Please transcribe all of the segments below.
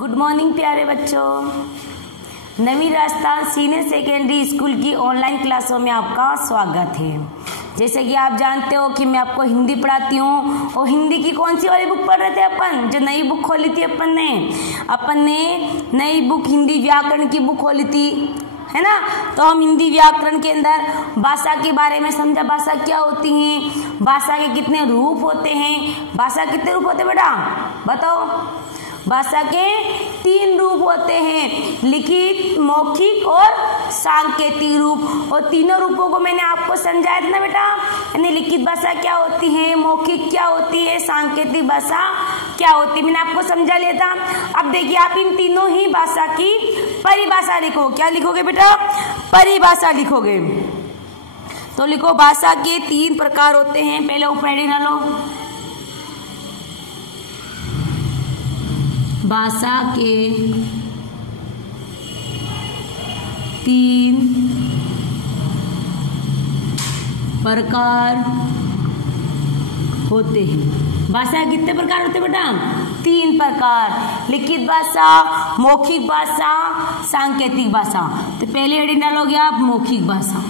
Good morning प्यारे बच्चों। नवीन Rajasthan senior secondary school की ऑनलाइन क्लासों में आपका स्वागत है। जैसे कि आप जानते हो कि मैं आपको हिंदी पढ़ाती हूँ और हिंदी की कौन सी वाली बुक पढ़ रहे थे अपन, जो नई बुक खोली थी अपन ने नई बुक हिंदी व्याकरण की बुक खोली थी, है ना। तो हम हिंदी व्याकरण के अंदर भाषा के बारे में समझा, भाषा क्या होती है, भाषा के कितने रूप होते हैं। भाषा कितने रूप होते हैं बेटा बताओ? भाषा के 3 रूप होते हैं, लिखित, मौखिक और सांकेतिक रूप। और तीनों रूपों को मैंने आपको समझाया था ना बेटा। यानी लिखित भाषा क्या होती है, मौखिक क्या होती है, सांकेतिक भाषा क्या होती है, मैंने आपको समझा लिया था। अब देखिए आप इन तीनों ही भाषा की परिभाषा लिखो। क्या लिखोगे बेटा? परिभाषा लिखोगे। तो लिखो भाषा के 3 प्रकार होते हैं। पहले ऊपर डालो, भाषा के 3 प्रकार होते हैं। भाषा कितने प्रकार होते हैं बेटा? 3 प्रकार, लिखित भाषा, मौखिक भाषा, सांकेतिक भाषा। तो पहले हेडिंग डालोगे आप मौखिक भाषा।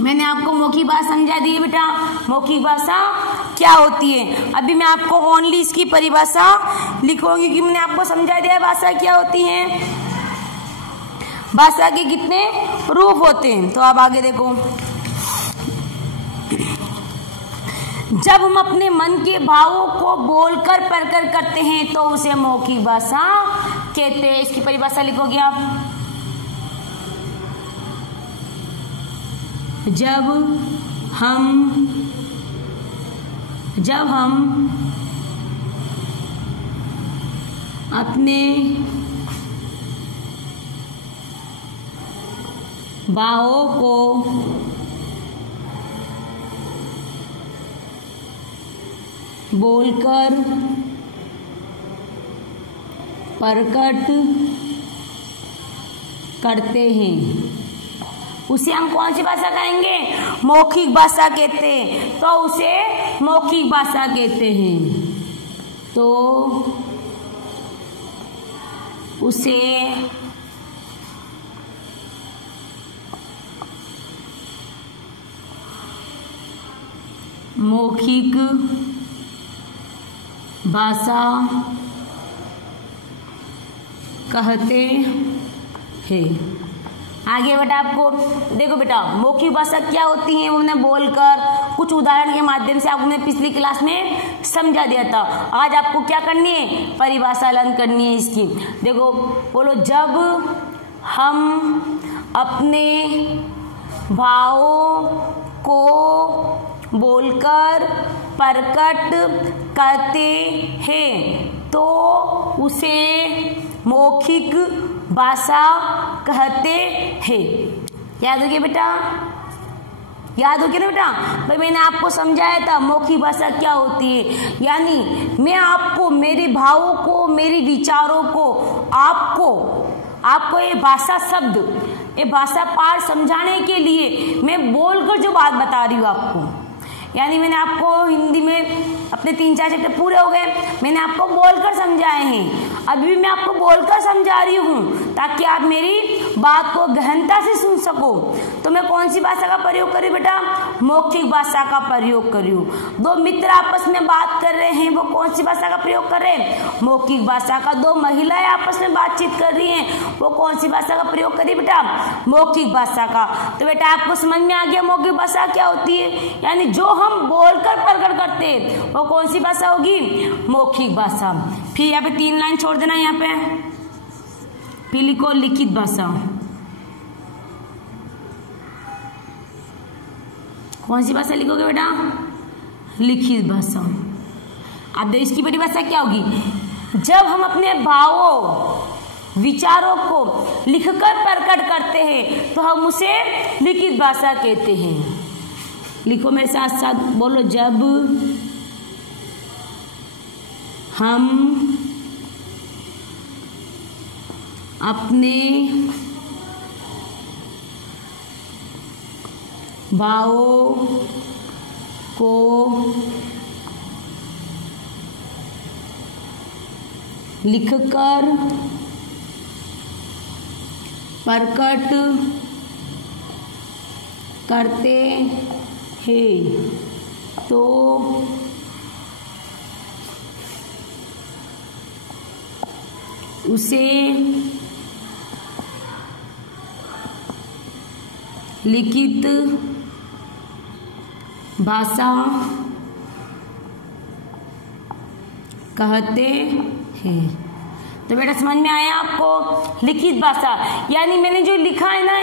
मैंने आपको मौखिक भाषा समझा दी है बेटा, मौखिक भाषा क्या होती है। अभी मैं आपको ओनली इसकी परिभाषा लिखूंगी कि मैंने आपको समझा दिया है भाषा क्या होती है, भाषा के कितने रूप होते हैं। तो आप आगे देखो, जब हम अपने मन के भावों को बोलकर प्रकट करते हैं तो उसे मौखिक भाषा कहते हैं। इसकी परिभाषा लिखोगे आप, जब हम अपने भावों को बोलकर प्रकट करते हैं उसे हम कौन सी भाषा कहेंगे? मौखिक भाषा कहते हैं। तो उसे मौखिक भाषा कहते हैं। तो उसे मौखिक भाषा कहते हैं। आगे बेटा आपको देखो बेटा, मौखिक भाषा क्या होती है वो मैंने बोलकर कुछ उदाहरण के माध्यम से आपको मैंने पिछली क्लास में समझा दिया था। आज आपको क्या करनी है? परिभाषा लर्न करनी है इसकी। देखो बोलो, जब हम अपने भावों को बोलकर प्रकट करते हैं तो उसे मौखिक भाषा कहते हैं। याद हो गया बेटा? याद हो गया ना बेटा? भाई मैंने आपको समझाया था मौखिक भाषा क्या होती है। यानी मैं आपको मेरे भावों को, मेरे विचारों को, आपको ये भाषा शब्द, ये भाषा पाठ समझाने के लिए मैं बोलकर जो बात बता रही हूँ आपको। यानी मैंने आपको हिंदी में अपने 3-4 चैप्टर पूरे हो गए, मैंने आपको बोलकर समझाए हैं। अभी भी मैं आपको बोलकर समझा रही हूँ ताकि आप मेरी बात को गहनता से सुन सको। तो मैं कौन सी भाषा का प्रयोग करी बेटा? मौखिक भाषा का प्रयोग करी हूँ। 2 मित्र आपस में बात कर रहे हैं, वो कौन सी भाषा का प्रयोग कर रहे हैं? मौखिक भाषा का। 2 महिलाएं आपस में बातचीत कर रही हैं, वो कौन सी भाषा का प्रयोग करी बेटा? मौखिक भाषा का। तो बेटा आपको समझ में आ गया मौखिक भाषा क्या होती है। यानी जो हम बोलकर प्रकट करते हैं वो कौन सी भाषा होगी? मौखिक भाषा। फिर यहाँ पे 3 लाइन छोड़ देना, यहाँ पे फिर लिखो लिखित भाषा। कौन सी भाषा लिखोगे बेटा? लिखित भाषा। अब देखो इसकी परिभाषा क्या होगी? जब हम अपने भावों, विचारों को लिखकर प्रकट करते हैं तो हम उसे लिखित भाषा कहते हैं। लिखो मेरे साथ साथ, बोलो, जब हम अपने भावों को लिखकर प्रकट करते हैं तो उसे लिखित भाषा कहते हैं। तो बेटा समझ में आया आपको? लिखित भाषा यानी मैंने जो लिखा है ना,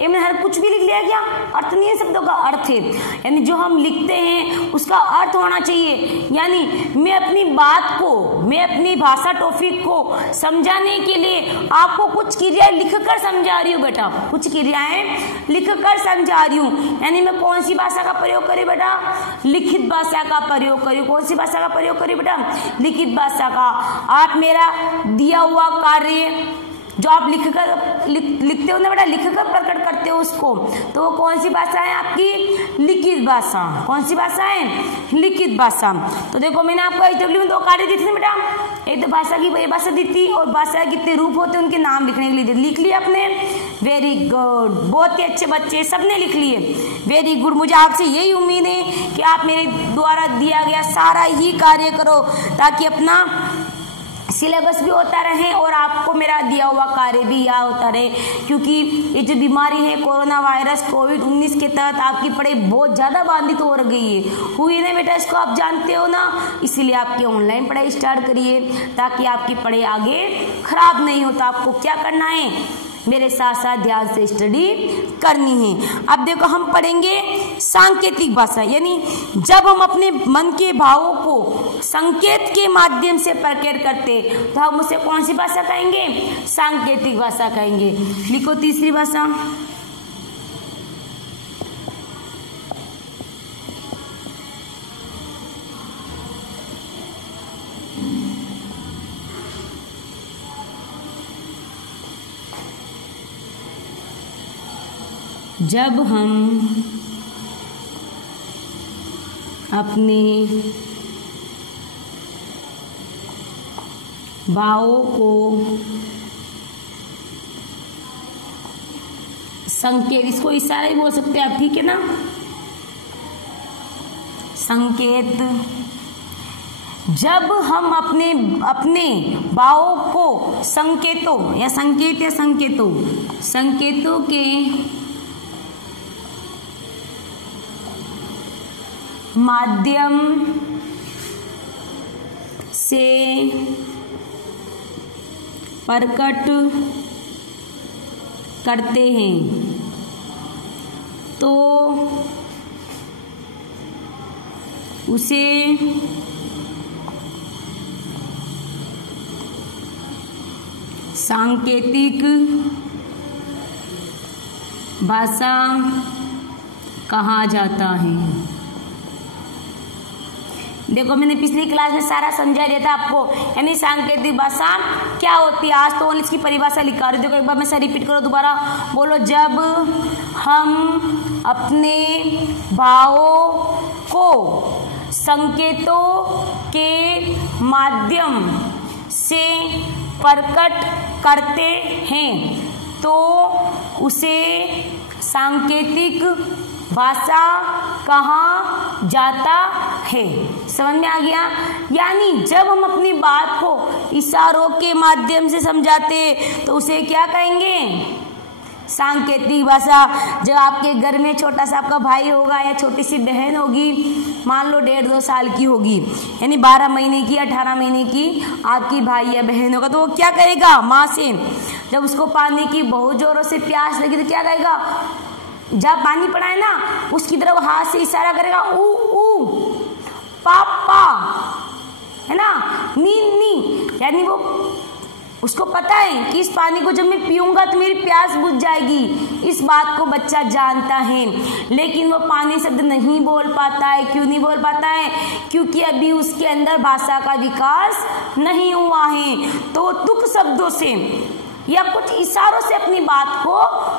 ये मैंने हर कुछ भी लिख लिया क्या? अर्थ नहीं है शब्दों का, अर्थ है। यानी जो हम लिखते हैं उसका अर्थ होना चाहिए। यानी मैं अपनी बात को, मैं अपनी भाषा टॉपिक को समझाने के लिए आपको कुछ क्रियाएं लिखकर समझा रही हूँ बेटा, कुछ क्रियाएं लिखकर समझा रही हूँ। यानी मैं कौन सी भाषा का प्रयोग करी बेटा? लिखित भाषा का प्रयोग करी। कौन सी भाषा का प्रयोग करी बेटा? लिखित भाषा का। आप मेरा दिया हुआ कार्य जो आप लिखते हो ना बेटा, लिखकर प्रकट करते हो उसको, तो वो कौन सी भाषा है आपकी? लिखित भाषा। कौन सी भाषा है? लिखित भाषा। तो देखो मैंने आपको HW में 2 कार्य दी थी ना बेटा, एक तो भाषा की परिभाषा दी थी और भाषा के कितने रूप होते हैं उनके नाम लिखने के लिए लिख लिया आपने। वेरी गुड, बहुत ही अच्छे बच्चे, सबने लिख लिए। Very good. मुझे आपसे यही उम्मीद है कि आप मेरे द्वारा दिया गया सारा ही कार्य करो ताकि अपना सिलेबस भी होता रहे और आपको मेरा दिया हुआ कार्य भी याद होता रहे। क्योंकि ये जो बीमारी है कोरोना वायरस कोविड-19 के तहत आपकी पढ़ाई बहुत ज़्यादा बाधित हो गई है, हुई ना बेटा, इसको आप जानते हो ना। इसीलिए आपकी ऑनलाइन पढ़ाई स्टार्ट करिए ताकि आपकी पढ़ाई आगे खराब नहीं हो। तो आपको क्या करना है? मेरे साथ साथ ध्यान से स्टडी करनी है। अब देखो हम पढ़ेंगे सांकेतिक भाषा, यानी जब हम अपने मन के भावों को संकेत के माध्यम से प्रकट करते तो हम उसे कौन सी भाषा कहेंगे? सांकेतिक भाषा कहेंगे। लिखो तीसरी भाषा। जब हम अपने भावों को संकेत, इसको इशारा ही बोल सकते हैं आप, ठीक है ना? संकेत, जब हम अपने भावों को संकेतों या संकेतों के माध्यम से प्रकट करते हैं तो उसे सांकेतिक भाषा कहा जाता है। देखो मैंने पिछली क्लास में सारा समझा दिया था आपको, यानी सांकेतिक भाषा क्या होती है। आज तो ओनली इसकी परिभाषा लिखा रही हूँ। देखो एक बार मैं से रिपीट करो, दोबारा बोलो। जब हम अपने भावों को संकेतों के माध्यम से प्रकट करते हैं तो उसे सांकेतिक भाषा कहा जाता है। समझ में आ गया? यानी जब हम अपनी बात को इशारों के माध्यम से समझाते तो उसे क्या कहेंगे? सांकेतिक भाषा। जब आपके घर में छोटा सा आपका भाई होगा या छोटी सी बहन होगी, मान लो 1.5-2 साल की होगी, यानी 12 महीने की 18 महीने की आपकी भाई या बहन होगा, तो वो क्या कहेगा माँ से? जब उसको पानी की बहुत जोरों से प्यास लगी तो क्या कहेगा? जब पानी पड़ा है ना उसकी तरफ हाथ से इशारा करेगा, ऊ ऊ, पापा, है ना, नी नी। यानी वो उसको पता है कि इस पानी को जब मैं पीऊंगा तो मेरी प्यास बुझ जाएगी। इस बात को बच्चा जानता है, लेकिन वो पानी शब्द नहीं बोल पाता है। क्यों नहीं बोल पाता है? क्योंकि अभी उसके अंदर भाषा का विकास नहीं हुआ है। तो तुक शब्दों से या कुछ इशारों से अपनी बात को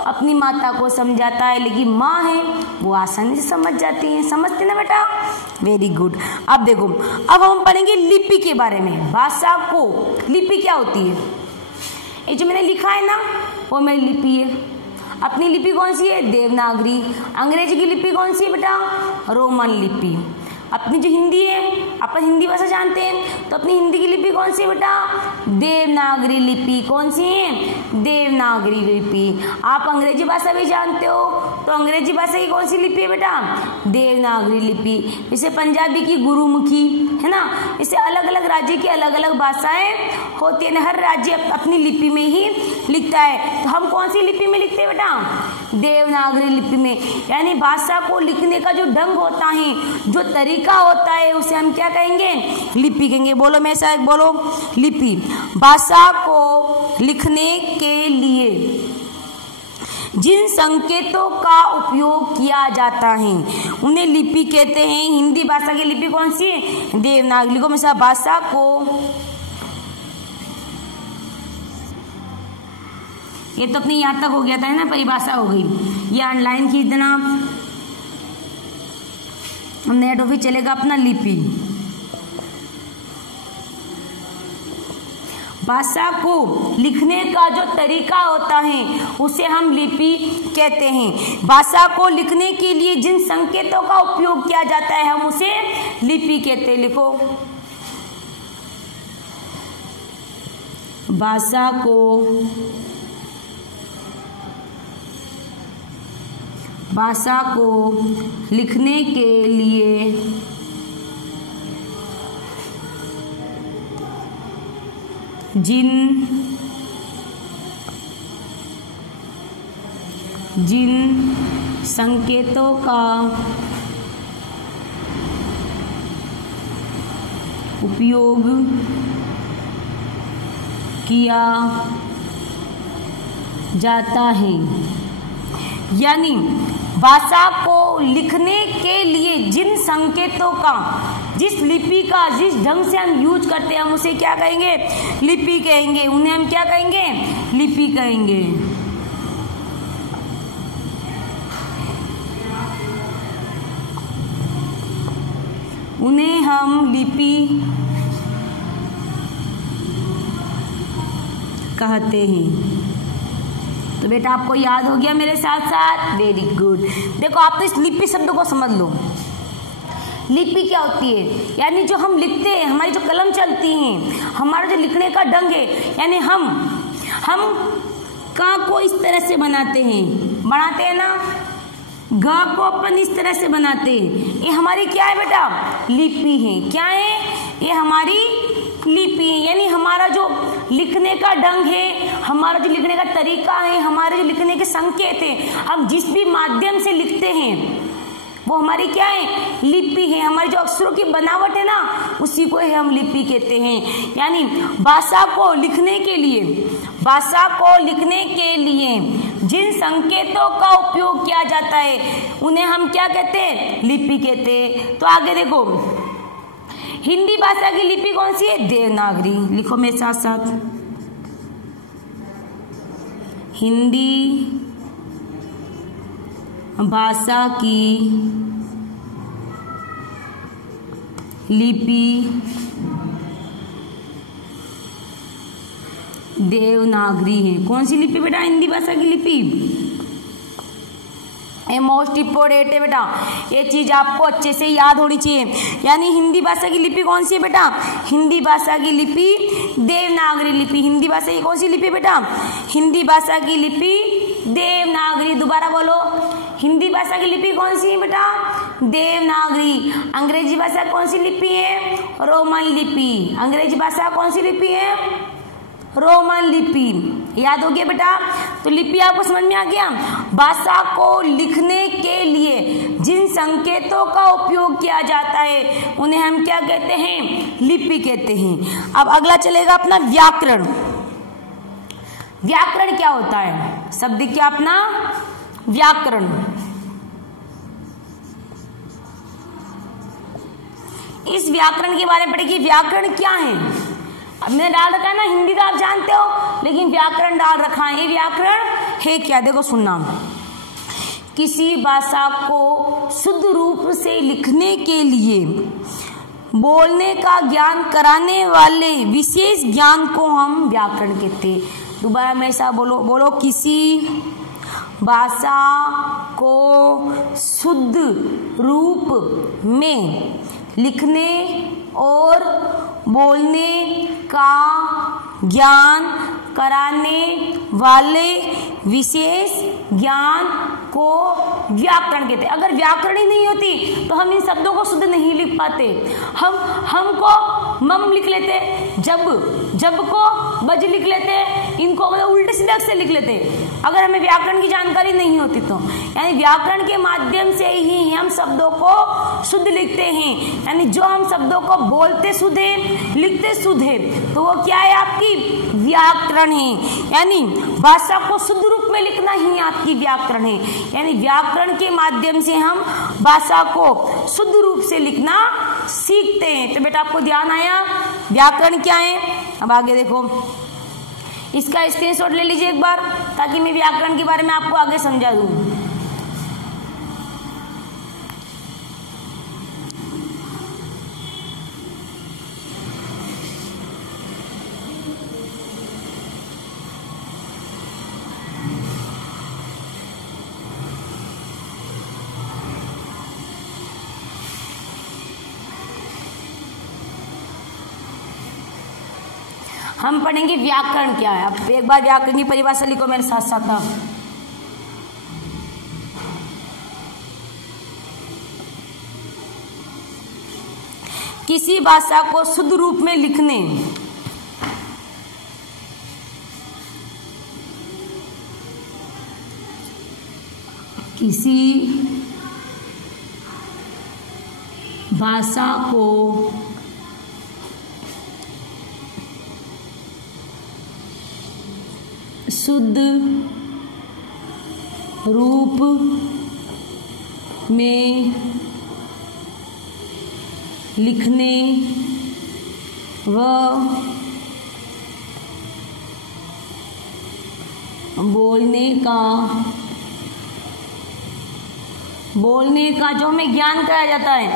अपनी माता को समझाता है, लेकिन माँ है वो आसानी से समझ जाती है। समझते ना बेटा, वेरी गुड। अब देखो, अब हम पढ़ेंगे लिपि के बारे में। भाषा को लिपि क्या होती है? ये जो मैंने लिखा है ना वो मेरी लिपि है। अपनी लिपि कौन सी है? देवनागरी। अंग्रेजी की लिपि कौन सी है बेटा? रोमन लिपि। अपनी जो हिंदी है, अपन हिंदी भाषा जानते हैं, तो अपनी हिंदी की लिपि कौन सी है बेटा? देवनागरी लिपि। कौन सी है? देवनागरी लिपि। आप अंग्रेजी भाषा भी जानते हो, तो अंग्रेजी भाषा की कौन सी लिपि है बेटा? देवनागरी लिपि। जैसे पंजाबी की गुरुमुखी है ना, इसे अलग अलग राज्य की अलग अलग भाषाएं होती है, हर राज्य अपनी लिपि में ही लिखता है। तो हम कौन सी लिपि में लिखते हैं बेटा? देवनागरी लिपि में। यानी भाषा को लिखने का जो ढंग होता है, जो तरीका होता है, उसे हम क्या कहेंगे? लिपि कहेंगे। बोलो मेरे साथ, बोलो लिपि। भाषा को लिखने के लिए जिन संकेतों का उपयोग किया जाता है उन्हें लिपि कहते हैं। हिंदी भाषा की लिपि कौन सी है? देवनागरी। लिखो मेरे साथ, भाषा को, ये तो अपनी यहाँ तक हो गया था ना, परिभाषा हो गई। ये ऑनलाइन खरीदना, नेट ऑफिस चलेगा अपना लिपि। भाषा को लिखने का जो तरीका होता है उसे हम लिपि कहते हैं। भाषा को लिखने के लिए जिन संकेतों का उपयोग किया जाता है हम उसे लिपि कहते हैं। लिखो, भाषा को लिखने के लिए जिन संकेतों का उपयोग किया जाता है, यानी भाषा को लिखने के लिए जिन संकेतों का, जिस लिपि का, जिस ढंग से हम यूज करते हैं हम उसे क्या कहेंगे? लिपि कहेंगे। उन्हें हम क्या कहेंगे? लिपि कहेंगे। उन्हें हम लिपि कहते हैं। तो बेटा आपको याद हो गया मेरे साथ साथ, वेरी गुड। देखो आप तो इस लिपि शब्द को समझ लो। लिपि क्या होती है? यानी जो हम लिखते हैं, हमारी जो कलम चलती है, हमारा जो लिखने का ढंग है, यानी हम का को इस तरह से बनाते हैं ना, ग को अपन इस तरह से बनाते हैं। ये हमारी क्या है बेटा? लिपि है। क्या है? ये हमारी लिपि है। यानी हमारा जो लिखने का ढंग है, हमारा जो लिखने का तरीका है, हमारे जो लिखने के संकेत है, हम जिस भी माध्यम से लिखते हैं वो हमारी क्या है? लिपि है। हमारी जो अक्षरों की बनावट है ना, उसी को हम लिपि कहते हैं। यानी भाषा को लिखने के लिए जिन संकेतों का उपयोग किया जाता है उन्हें हम क्या कहते हैं? लिपि कहते हैं। तो आगे देखो, हिंदी भाषा की लिपि कौन सी है? देवनागरी। लिखो मेरे साथ साथ, हिंदी भाषा की लिपि देवनागरी है। कौन सी लिपि बेटा? हिंदी भाषा की लिपि। मोस्ट इम्पोर्टेंट है बेटा, ये चीज आपको अच्छे से याद होनी चाहिए। यानी हिंदी भाषा की लिपि कौन सी है बेटा? हिंदी भाषा की लिपि देवनागरी लिपि। हिंदी भाषा की कौन सी लिपि बेटा? हिंदी भाषा की लिपि देवनागरी। दोबारा बोलो, हिंदी भाषा की लिपि कौन सी है बेटा? देवनागरी। अंग्रेजी भाषा कौन सी लिपि है? रोमन लिपि। अंग्रेजी भाषा कौन सी लिपि है? रोमन लिपि। याद हो गया बेटा? तो लिपि आपको समझ में आ गया। भाषा को लिखने के लिए जिन संकेतों का उपयोग किया जाता है उन्हें हम क्या कहते हैं? लिपि कहते हैं। अब अगला चलेगा अपना व्याकरण। व्याकरण क्या होता है? शब्द क्या अपना? व्याकरण। इस व्याकरण के बारे में पढ़ेगी। व्याकरण क्या है? अब मैंने डाल रखा है ना, हिंदी तो आप जानते हो, लेकिन व्याकरण डाल रखा है। ये व्याकरण है क्या, देखो सुनना। किसी भाषा को शुद्ध रूप से लिखने के लिए बोलने का ज्ञान कराने वाले विशेष ज्ञान को हम व्याकरण कहते हैं। दोबारा मैं ऐसा बोलो किसी भाषा को शुद्ध रूप में लिखने और बोलने का ज्ञान कराने वाले विशेष ज्ञान को व्याकरण कहते हैं। अगर व्याकरण ही नहीं होती तो हम इन शब्दों को शुद्ध नहीं लिख पाते। हमको मम लिख लेते, जब को बज लिख लेते, इनको मतलब उल्टे सीधे अक्षर लिख लेते अगर हमें व्याकरण की जानकारी नहीं होती तो। यानी व्याकरण के माध्यम से ही हम शब्दों को शुद्ध लिखते हैं। यानी जो हम शब्दों को बोलते शुद्ध है, लिखते शुद्ध है, तो वो क्या है, आपकी व्याकरण है। यानी भाषा को शुद्ध रूप में लिखना ही आपकी व्याकरण है। यानी व्याकरण के माध्यम से हम भाषा को शुद्ध रूप से लिखना सीखते हैं। तो बेटा आपको ध्यान आया व्याकरण क्या है। अब आगे देखो, इसका स्क्रीनशॉट ले लीजिए एक बार, ताकि मैं व्याकरण के बारे में आपको आगे समझा दूं। हम पढ़ेंगे व्याकरण क्या है। अब एक बार व्याकरण की परिभाषा लिखो मेरे साथ साथ ना। किसी भाषा को शुद्ध रूप में लिखने किसी भाषा को शुद्ध रूप में लिखने व बोलने का जो हमें ज्ञान कराया जाता है,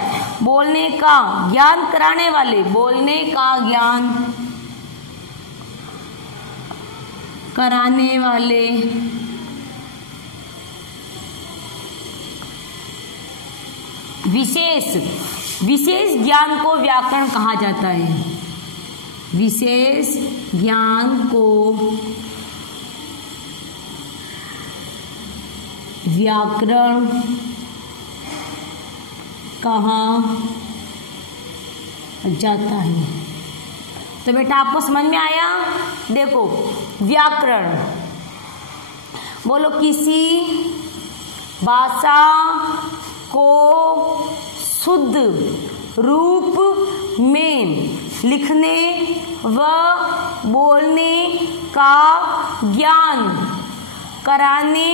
बोलने का ज्ञान कराने वाले, बोलने का ज्ञान कराने वाले विशेष ज्ञान को व्याकरण कहा जाता है। विशेष ज्ञान को व्याकरण कहा जाता है। तो बेटा आपको समझ में आया। देखो व्याकरण, बोलो किसी भाषा को शुद्ध रूप में लिखने व बोलने का ज्ञान कराने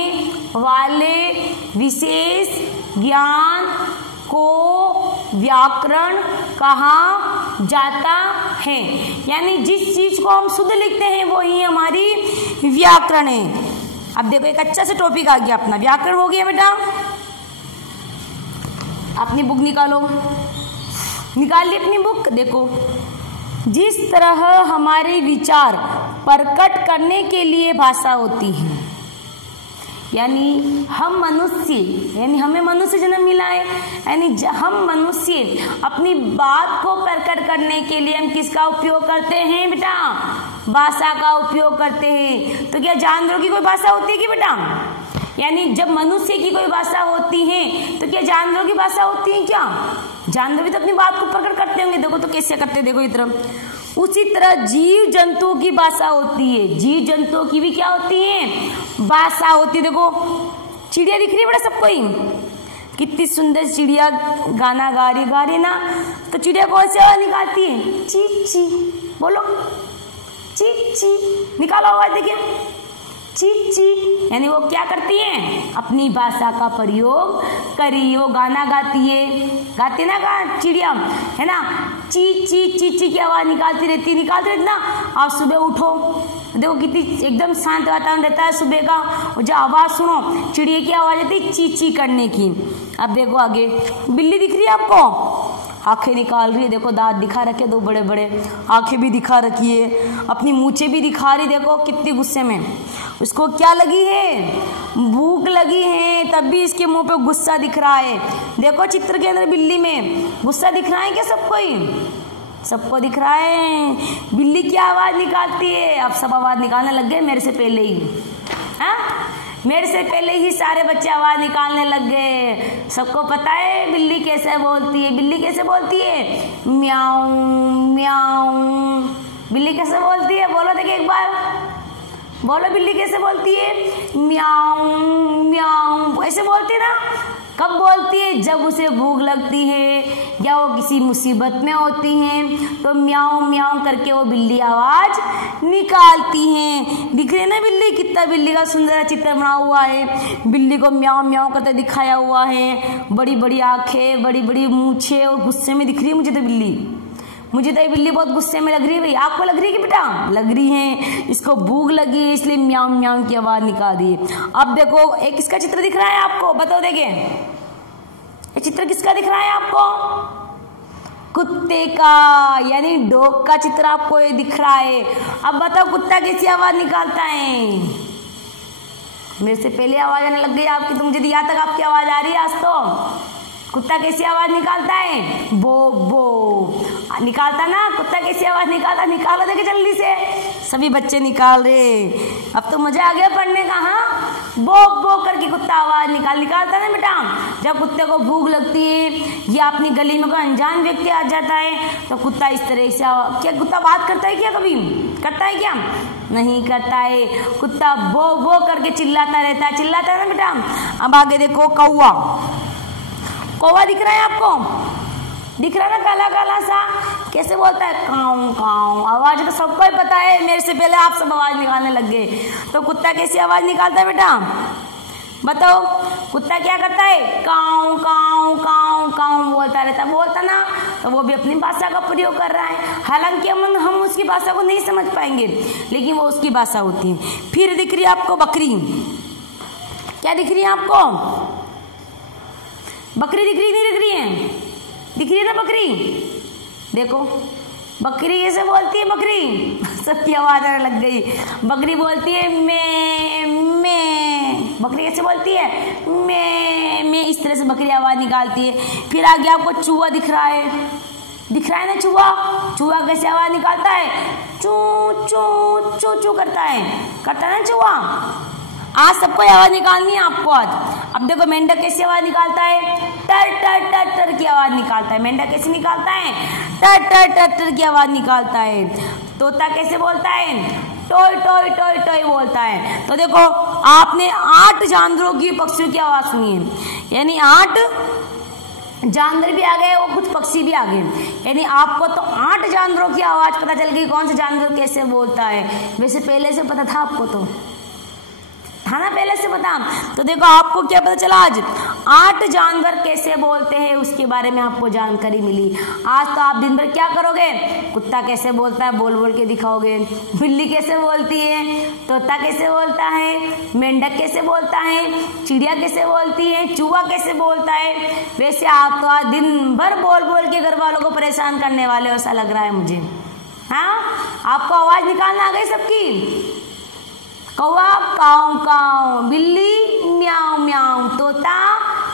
वाले विशेष ज्ञान को व्याकरण कहा जाता है। यानी जिस चीज को हम शुद्ध लिखते हैं वो ही हमारी व्याकरण है। अब देखो एक अच्छा सा टॉपिक आ गया अपना, व्याकरण हो गया बेटा। अपनी बुक निकालो, निकाल ली अपनी बुक। देखो जिस तरह हमारे विचार प्रकट करने के लिए भाषा होती है, यानी हम मनुष्य, यानी हमें मनुष्य जन्म मिला है, यानी हम मनुष्य अपनी बात को प्रकट करने के लिए हम किसका उपयोग करते हैं बेटा? भाषा का उपयोग करते हैं। तो क्या जानवरों की कोई भाषा होती है कि बेटा? यानी जब मनुष्य की कोई भाषा होती है तो क्या जानवरों की भाषा होती है क्या? जानवर भी तो अपनी बात को प्रकट करते होंगे। देखो तो कैसे करते हैं, देखो इधर। उसी तरह जीव जंतुओं की भाषा होती है। जीव जंतुओं की भी क्या होती है? भाषा होती है। देखो चिड़िया दिख रही है बड़ा सबको ही, कितनी सुंदर चिड़िया गाना गा रही ना। तो चिड़िया कौन सी आवाज निकालती है? ची ची, बोलो ची ची, निकालो आवाज, देखिए ची ची। यानी वो क्या करती है? अपनी भाषा का प्रयोग करी, वो गाना गाती है, गाती ना गा चिड़िया, है ना। ची ची ची ची की आवाज निकालती रहती ना। आप सुबह उठो, देखो कितनी एकदम शांत वातावरण रहता है सुबह का, और जो आवाज सुनो चिड़िया की आवाज आती है ची ची करने की। अब देखो आगे बिल्ली दिख रही है आपको, आंखें निकाल रही है, देखो दांत दिखा रखे दो बड़े बड़े, आंखें भी दिखा रखी है, अपनी मूंछें भी दिखा रही, देखो कितनी गुस्से में। उसको क्या लगी है, भूख लगी है, तब भी इसके मुंह पे गुस्सा दिख रहा है। देखो चित्र के अंदर बिल्ली में गुस्सा दिख रहा है क्या सबको ही, सबको दिख रहा है। बिल्ली क्या आवाज निकालती है, अब सब आवाज निकालने लग गए मेरे से पहले ही, हाँ मेरे से पहले ही सारे बच्चे आवाज निकालने लग गए। सबको पता है बिल्ली कैसे बोलती है, बिल्ली कैसे बोलती है, म्याऊं म्याऊं। बिल्ली कैसे बोलती है, बोलो देखिए एक बार, बोलो बिल्ली कैसे बोलती है, म्याऊं म्याऊं ऐसे बोलती है ना। कब बोलती है, जब उसे भूख लगती है या वो किसी मुसीबत में होती हैं, तो म्याऊं म्याऊं करके वो बिल्ली आवाज निकालती हैं। दिख रही है ना बिल्ली, कितना बिल्ली का सुंदर चित्र बना हुआ है। बिल्ली को म्याऊं म्याऊं करते दिखाया हुआ है, बड़ी बड़ी आंखें, बड़ी बड़ी मूंछें, और गुस्से में दिख रही है मुझे तो बिल्ली। मुझे तो ये बिल्ली बहुत गुस्से में लग रही है भाई, आपको लग रही है कि बेटा, लग रही है। इसको भूख लगी है इसलिए म्याऊं म्याऊं की आवाज निकाल दी। अब देखो एक किसका चित्र दिख रहा है आपको, बताओ देखिए ये चित्र किसका दिख रहा है आपको, कुत्ते का, यानी डॉग का चित्र आपको ये दिख रहा है। अब बताओ कुत्ता कैसी आवाज निकालता है, मेरे से पहले आवाज आने लग गई आपकी, तो मुझे यहाँ तक आपकी आवाज आ रही है आज तो। कुत्ता कैसी आवाज निकालता है, बो बो निकालता ना, कुत्ता कैसी आवाज निकालता, निकालो देखे जल्दी से, सभी बच्चे निकाल रहे। अब तो मजा आ गया पढ़ने का, हाँ बो बो करके कुत्ता आवाज निकालता ना बेटा। जब कुत्ते को भूख लगती है या अपनी गली में कोई अनजान व्यक्ति आ जाता है, तो कुत्ता इस तरह से, क्या कुत्ता बात करता है क्या, कभी करता है क्या, नहीं करता है। कुत्ता बो बो करके चिल्लाता रहता है, चिल्लाता है ना बेटा। अब आगे देखो कौवा, कौवा दिख रहा है आपको, दिख रहा है ना, काला काला सा, कैसे बोलता है, काऊ काऊ। आवाज तो सबको ही पता है, मेरे से पहले आप सब आवाज निकालने लग गए। तो कुत्ता कैसी आवाज निकालता है बेटा, बताओ। कुत्ता क्या करता है, काऊ काऊ काऊ काऊ बोलता रहता, बोलता ना, तो वो भी अपनी भाषा का प्रयोग कर रहा है। हालांकि हम उसकी भाषा को नहीं समझ पाएंगे, लेकिन वो उसकी भाषा होती है। फिर दिख रही है आपको बकरी, क्या दिख रही है आपको, बकरी दिख रही, नहीं दिख रही है, दिख रही है ना बकरी। देखो बकरी कैसे बोलती है, बकरी सबकी आवाज आने लग गई। बकरी बोलती है मैं मैं, बकरी कैसे बोलती है, मैं, इस तरह से बकरी आवाज निकालती है। फिर आगे आपको चूहा दिख रहा है, दिख रहा है ना चूहा, चूहा कैसे आवाज निकालता है, चू चू चू चू करता है ना चूहा। आज सबको आवाज निकालनी है आपको आज। अब देखो मेंढक कैसी आवाज निकालता है, टर टर टर टर की आवाज निकालता है। मेंढक कैसे निकालता है, टर टर टर टर की आवाज निकालता है। तोता कैसे बोलता है, टोय टोय टोय टोय बोलता है। तो देखो आपने 8 जानवरों की, पक्षियों की आवाज सुनी है, यानी 8 जानवर भी आ गए और कुछ पक्षी भी आ गए, यानी आपको तो 8 जानवरों की आवाज पता चल गई, कौन सा जानवर कैसे बोलता है। वैसे पहले से पता था आपको, तो था ना पहले से पता। तो देखो आपको क्या पता चला, आज 8 जानवर कैसे बोलते हैं उसके बारे में आपको जानकारी मिली। आज तो आप दिन भर क्या करोगे, कुत्ता कैसे बोलता है बोल बोल के दिखाओगे, बिल्ली कैसे बोलती है, तोता कैसे बोलता है, मेंढक कैसे बोलता है, चिड़िया कैसे बोलती है, चूहा कैसे बोलता है। वैसे आप तो आज दिन भर बोल बोल के घर वालों को परेशान करने वाले, ऐसा लग रहा है मुझे। हाँ आपको आवाज निकालना आ गई सबकी। कौवा काऊ काऊ, बिल्ली म्याऊ म्याऊ, तोता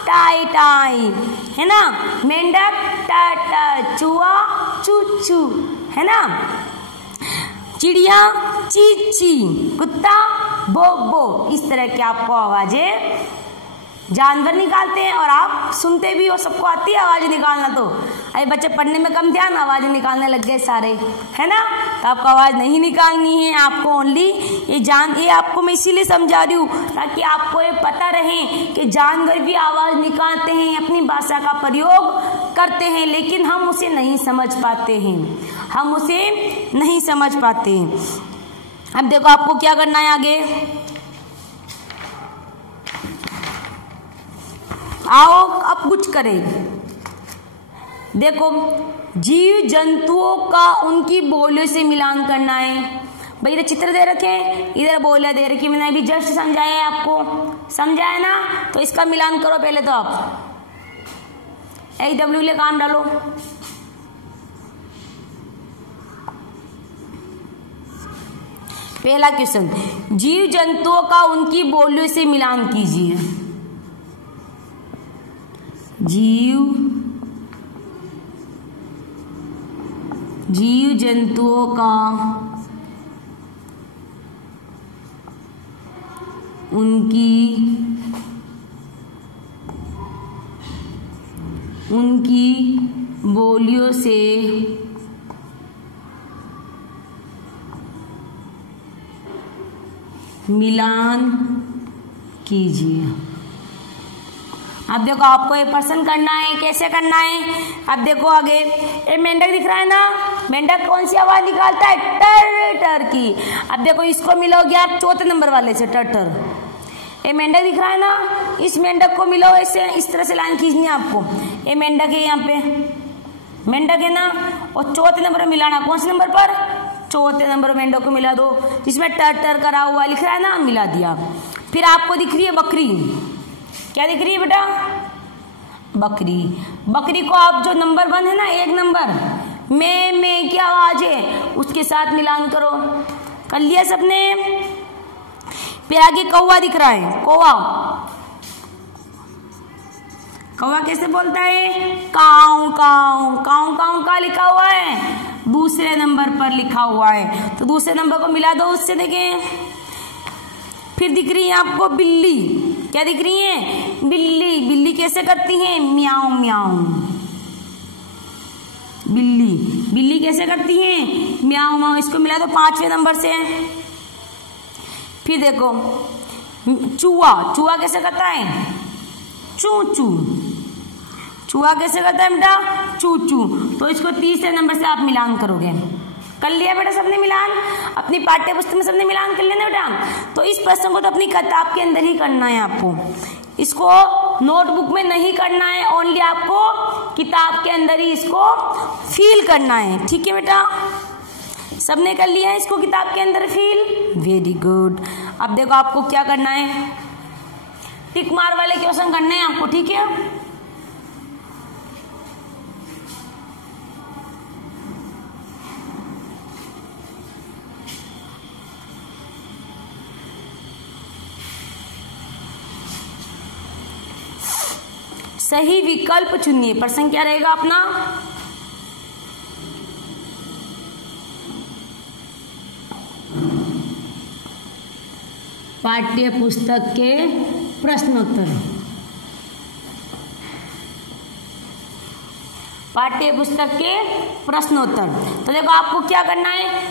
टाई टाई, है ना, मेंढक टा टा, चूहा चू चू, है ना, चिड़िया ची ची, कुत्ता बो बो। इस तरह की आपको आवाजें जानवर निकालते हैं और आप सुनते भी हो, सबको आती है आवाज निकालना। तो अरे बच्चे पढ़ने में कम ध्यान, आवाज निकालने लग गए सारे, है ना। तो आपको आवाज नहीं निकालनी है, आपको ओनली ये आपको मैं इसीलिए समझा रही हूँ ताकि आपको ये पता रहे कि जानवर भी आवाज निकालते हैं, अपनी भाषा का प्रयोग करते हैं, लेकिन हम उसे नहीं समझ पाते हैं, हम उसे नहीं समझ पाते हैं। अब देखो आपको क्या करना है आगे, आओ अब कुछ करें। देखो जीव जंतुओं का उनकी बोलियों से मिलान करना है। भाई इधर चित्र दे रखे हैं, इधर बोलियां दे रखी, मैंने अभी जस्ट समझाया है आपको, समझाया ना। तो इसका मिलान करो पहले तो आप HW ले काम डालो। पहला क्वेश्चन, जीव जंतुओं का उनकी बोलियों से मिलान कीजिए। जीव जंतुओं का उनकी बोलियों से मिलान कीजिए। अब देखो आपको ये प्रश्न करना है, कैसे करना है। अब देखो आगे ये मेंढक दिख रहा है ना, मेंढक कौन सी आवाज निकालता है? टर टर की। अब देखो इसको मिलोगे आप चौथे नंबर वाले से, टर टर। ये मेंढक दिख रहा है ना, इस मेंढक को मिलो ऐसे, इस तरह से लाइन खींचनी है आपको। ये मेंढक है, यहाँ पे मेंढक है ना, और चौथे नंबर पर मिलाना। कौन से नंबर पर? चौथे नंबर मेंढक को मिला दो, जिसमें टर टर करा हुआ लिख रहा है ना, मिला दिया। फिर आपको दिख रही है बकरी, क्या दिख रही है बेटा? बकरी। बकरी को आप जो नंबर 1 है ना, 1 नंबर में क्या आवाज है, उसके साथ मिलान करो। कर लिया सबने? फिर आगे कौवा दिख रहा है, कौवा। कौवा कैसे बोलता है? काऊ काऊ काऊ काऊ का लिखा हुआ है, दूसरे नंबर पर लिखा हुआ है, तो दूसरे नंबर को मिला दो उससे। देखें, फिर दिख रही है आपको बिल्ली, क्या दिख रही है? बिल्ली। बिल्ली कैसे करती है? म्याऊ म्याऊ। बिल्ली कैसे करती है? म्याऊ म्याऊ। इसको मिला दो 5वें नंबर से। फिर देखो चूहा कैसे करता है? चू चू। चूहा कैसे करता है बेटा? चू चू। तो इसको 3 नंबर से आप मिलान करोगे। कर लिया बेटा सबने मिलान? अपनी पाठ्य पुस्तक में सबने मिलान कर लेना बेटा। तो इस प्रश्न को तो अपनी किताब के अंदर ही करना है आपको, इसको नोटबुक में नहीं करना है, ओनली आपको किताब के अंदर ही इसको फील करना है। ठीक है बेटा, सबने कर लिया है इसको किताब के अंदर फील? Very good. अब देखो आपको क्या करना है, टिक मार वाले क्वेश्चन करने हैं आपको। ठीक है, सही विकल्प चुनिए। प्रश्न क्या रहेगा अपना? पाठ्य पुस्तक के प्रश्नोत्तर। पाठ्य पुस्तक के प्रश्नोत्तर। तो देखो आपको क्या करना है,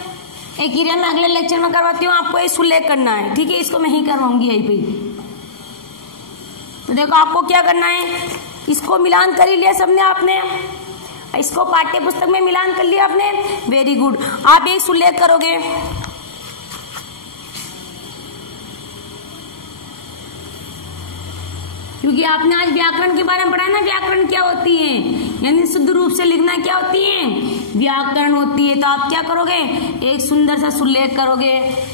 एक ही मैं अगले लेक्चर में करवाती हूँ, आपको ये उल्लेख करना है। ठीक है, इसको मैं ही करवाऊंगी यहीं पे। तो देखो आपको क्या करना है, इसको मिलान कर ही लिया सबने, आपने इसको पाठ्य पुस्तक में मिलान कर लिया आपने। Very good. आप एक उल्लेख करोगे, क्योंकि आपने आज व्याकरण के बारे में पढ़ा है ना, व्याकरण क्या होती है, यानी शुद्ध रूप से लिखना क्या होती है, व्याकरण होती है। तो आप क्या करोगे, एक सुंदर सा सुलेख करोगे।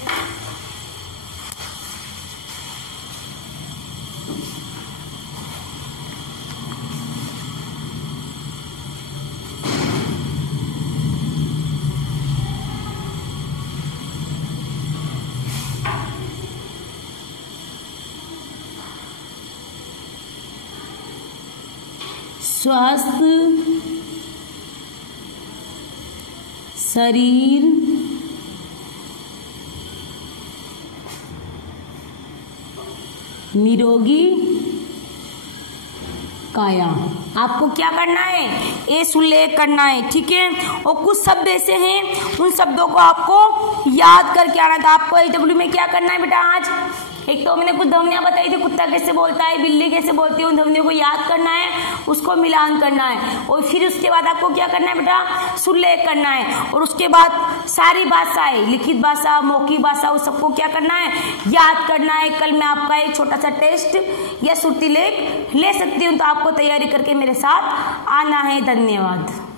स्वस्थ शरीर निरोगी काया। आपको क्या करना है, ये उल्लेख करना है। ठीक है, और कुछ शब्द ऐसे हैं, उन शब्दों को आपको याद करके आना था। आपको HW में क्या करना है बेटा आज, एक तो मैंने कुछ ध्वनियां बताई थी, कुत्ता कैसे बोलता है, बिल्ली कैसे बोलती है, उन ध्वनियों को याद करना है, उसको मिलान करना है। और फिर उसके बाद आपको क्या करना है बेटा, सुल्लेख करना है। और उसके बाद सारी भाषाएं, लिखित भाषा, मौखिक भाषा, उस सबको क्या करना है, याद करना है। कल मैं आपका एक छोटा सा टेस्ट या श्रुति लेख ले सकती हूँ, तो आपको तैयारी करके मेरे साथ आना है। धन्यवाद।